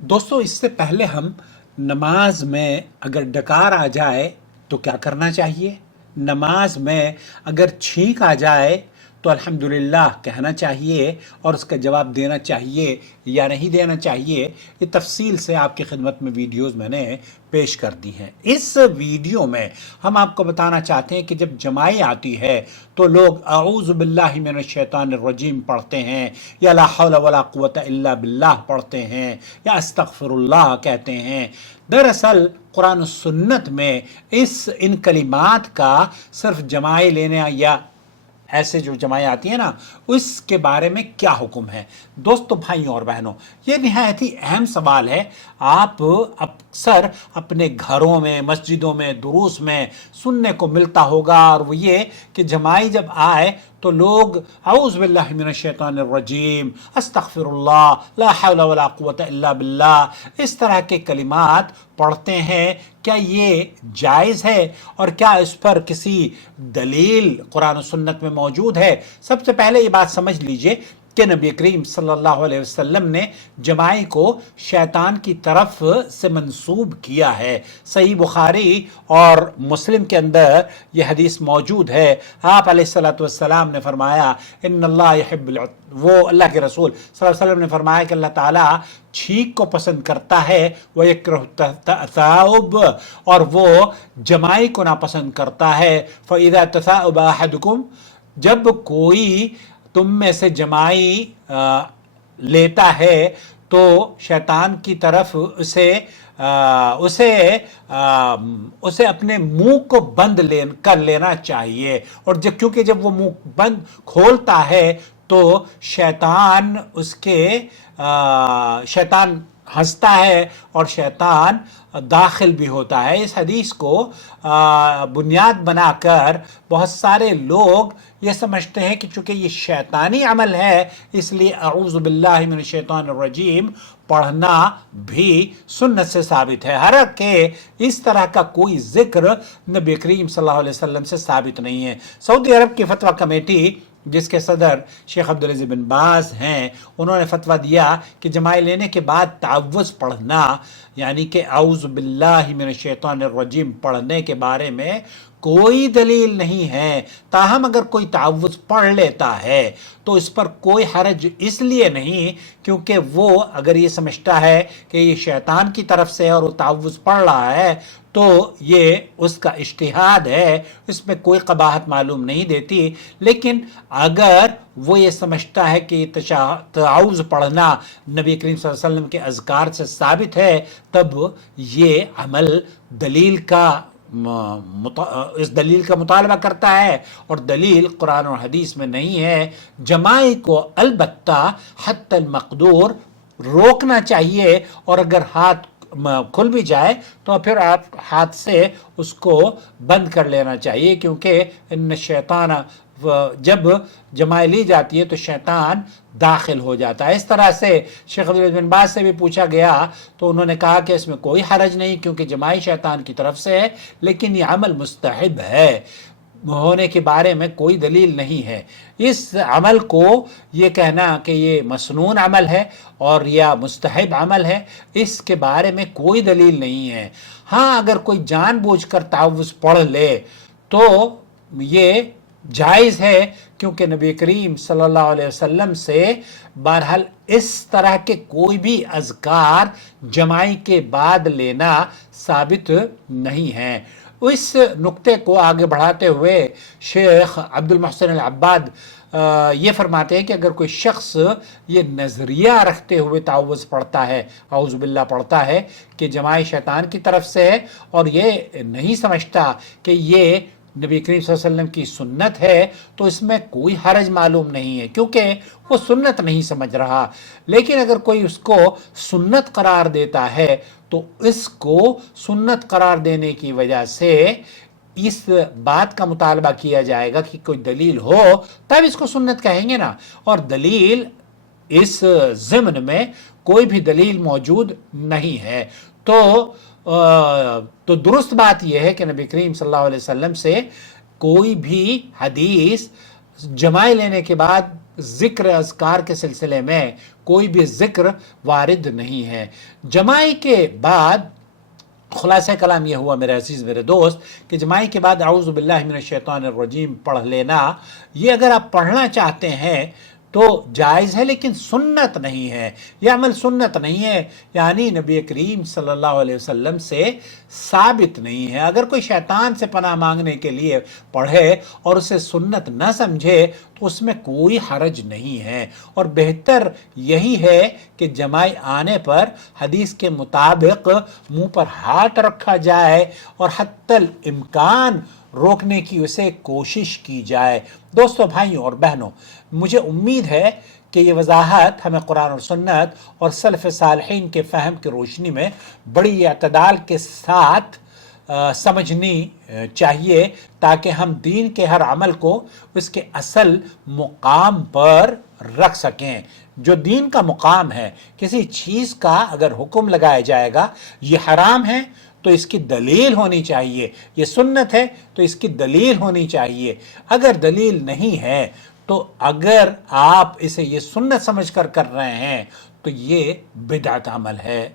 दोस्तों, इससे पहले हम नमाज में अगर डकार आ जाए तो क्या करना चाहिए। नमाज में अगर छींक आ जाए तो अल्हम्दुलिल्लाह कहना चाहिए और उसका जवाब देना चाहिए या नहीं देना चाहिए। ये तफसील से आपकी खिदमत में वीडियोस मैंने पेश कर दी हैं। इस वीडियो में हम आपको बताना चाहते हैं कि जब जमाई आती है तो लोग अऊज़ु बिल्लाहि मिनश शैतानिर रजीम पढ़ते हैं, या ला हौला वला कुव्वता इल्ला बिल्लाह पढ़ते हैं, या अस्तगफिरुल्लाह कहते हैं। दरअसल कुरान और सुन्नत में इन कलिमात का सिर्फ जमाई लेने या ऐसे जो जमाएं आती हैं ना, उसके बारे में क्या हुक्म है। दोस्तों, भाइयों और बहनों, ये निहायत ही अहम सवाल है। आप अक्सर अपने घरों में, मस्जिदों में, दुरूस में सुनने को मिलता होगा, और वो ये कि जमाई जब आए तो लोग औज़ु बिल्लाहि मिनश शैतानिर रजीम, अस्तगफिरुल्लाह, ला हौला वला कुव्वता इल्ला बिल्लाह, इस तरह के कलिमात पढ़ते हैं। क्या ये जायज़ है और क्या इस पर किसी दलील कुरान और सुन्नत में मौजूद है। सबसे पहले ये बात समझ लीजिए कि नबी करीम सल्लल्लाहु अलैहि वसल्लम ने जमाई को शैतान की तरफ से मंसूब किया है। सही बुखारी और मुस्लिम के अंदर यह हदीस मौजूद है। आप अलैहिस्सलातु वस्सलाम ने फरमाया, इन्नल्लाह युहिब्बुल, वो अल्लाह के रसूल सल्लल्लाहु अलैहि वसल्लम ने फरमाया कि अल्लाह ताला छींक को पसंद करता है, वह यकरहु तसाउब, और वो जमाई को नापसंद करता है। फ़इज़ा तसाअब अहदुकुम, जब कोई तुम में से जमाई लेता है तो शैतान की तरफ उसे अपने मुंह को बंद कर लेना चाहिए। और जब, क्योंकि जब वो मुंह बंद खोलता है तो शैतान हंसता है और शैतान दाखिल भी होता है। इस हदीस को बुनियाद बनाकर बहुत सारे लोग ये समझते हैं कि चूंकि ये शैतानी अमल है, इसलिए अऊज़ु बिल्लाहि मिनश शैतानिर रजीम पढ़ना भी सुन्नत से साबित है। हालांकि इस तरह का कोई जिक्र नबी करीम सल्लल्लाहु अलैहि वसल्लम से साबित नहीं है। सऊदी अरब की फतवा कमेटी, जिसके सदर शेख अब्दुल अजीज बिन बाज हैं, उन्होंने फतवा दिया कि जमाई लेने के बाद तावुज़ पढ़ना, यानी कि औज़ु बिल्लाहि मिनश शैतानिर रजीम पढ़ने के बारे में कोई दलील नहीं है। ताहम अगर कोई तावुज़ पढ़ लेता है तो इस पर कोई हरज इसलिए नहीं क्योंकि वो अगर ये समझता है कि ये शैतान की तरफ से है और वो तावुज़ पढ़ रहा है तो ये उसका इज्तिहाद है, इसमें कोई कबाहत मालूम नहीं देती। लेकिन अगर वो ये समझता है कि ताउज़ पढ़ना नबी करीम सल्लल्लाहु अलैहि वसल्लम के अज़कार से साबित है, तब ये अमल इस दलील का मुतालबा करता है, और दलील कुरान और हदीस में नहीं है। जमाई को अलबत्ता हत्तल मक़दूर रोकना चाहिए, और अगर हाथ खुल भी जाए तो फिर आप हाथ से उसको बंद कर लेना चाहिए, क्योंकि इन शैतान, जब जमाई ली जाती है तो शैतान दाखिल हो जाता है। इस तरह से शेख अब्दुल अजीज बिन बाज से भी पूछा गया तो उन्होंने कहा कि इसमें कोई हरज नहीं, क्योंकि जमाई शैतान की तरफ से है, लेकिन ये अमल मुस्तहब है, होने के बारे में कोई दलील नहीं है। इस अमल को ये कहना कि ये मसनून अमल है और या मुस्तहब अमल है, इसके बारे में कोई दलील नहीं है। हाँ, अगर कोई जानबूझकर तावुज़ पढ़ ले तो ये जायज़ है, क्योंकि नबी करीम सल्लल्लाहु अलैहि वसल्लम से बहरहाल इस तरह के कोई भी अज़कार जमाई के बाद लेना साबित नहीं है। इस नुक्ते को आगे बढ़ाते हुए शेख अब्दुल मोहसिन अल अब्बाद ये फरमाते हैं कि अगर कोई शख्स ये नज़रिया रखते हुए तावुज़ पढ़ता है, औज़ु बिल्लाह पढ़ता है कि जमाई शैतान की तरफ से है, और ये नहीं समझता कि ये नबी करीम सल्लल्लाहु अलैहि वसल्लम की सुन्नत है, तो इसमें कोई हरज मालूम नहीं है, क्योंकि वो सुन्नत नहीं समझ रहा। लेकिन अगर कोई उसको सुन्नत करार देता है तो इसको सुन्नत करार देने की वजह से इस बात का मुतालबा किया जाएगा कि कोई दलील हो, तब इसको सुन्नत कहेंगे ना। और दलील, इस ज़िम्न में कोई भी दलील मौजूद नहीं है। तो दुरुस्त बात यह है कि नबी करीम सल्लल्लाहु अलैहि वसल्लम से कोई भी हदीस जमाई लेने के बाद ذکر اذکار کے سلسلے میں کوئی بھی ذکر وارد نہیں ہے۔ جماعی کے بعد خلاصہ کلام یہ ہوا میرے عزیز میرے دوست کہ جماعی کے بعد اعوذ باللہ من الشیطان الرجیم پڑھ لینا، یہ اگر آپ پڑھنا چاہتے ہیں تو جائز ہے، لیکن سنت نہیں ہے، یہ عمل سنت نہیں ہے، یعنی نبی کریم صلی اللہ علیہ وسلم سے ثابت نہیں ہے۔ اگر کوئی شیطان سے پناہ مانگنے کے لیے پڑھے اور اسے سنت نہ سمجھے تو اس میں کوئی حرج نہیں ہے، اور بہتر یہی ہے کہ جماعی آنے پر حدیث کے مطابق منہ پر ہاتھ رکھا جائے اور حتی الامکان روکنے کی اسے کوشش کی جائے۔ دوستو، بھائیوں اور بہنوں، مجھے امید ہے کہ یہ وضاحت ہمیں قرآن اور سنت اور سلف صالحین کے فہم کی روشنی میں بڑی اعتدال کے ساتھ سمجھنی چاہیے، تاکہ ہم دین کے ہر عمل کو اس کے اصل مقام پر رکھ سکیں۔ جو دین کا مقام ہے، کسی چیز کا اگر حکم لگایا جائے گا یہ حرام ہے تو اس کی دلیل ہونی چاہیے، یہ سنت ہے تو اس کی دلیل ہونی چاہیے۔ اگر دلیل نہیں ہے تو اگر آپ اسے یہ سنت سمجھ کر کر رہے ہیں تو یہ بدعت عمل ہے۔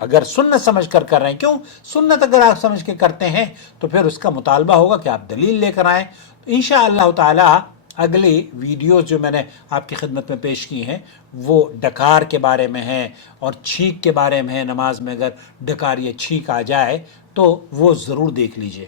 اگر سنت سمجھ کر کر رہے ہیں، کیوں سنت اگر آپ سمجھ کے کرتے ہیں تو پھر اس کا مطالبہ ہوگا کہ آپ دلیل لے کر آئیں۔ تو انشاءاللہ تعالی اگلی ویڈیوز جو میں نے آپ کی خدمت میں پیش کی ہیں وہ ڈکار کے بارے میں ہیں اور چھینک کے بارے میں ہیں۔ نماز میں اگر ڈکار یا چھینک آ جائے تو وہ ضرور دیکھ لیجئے۔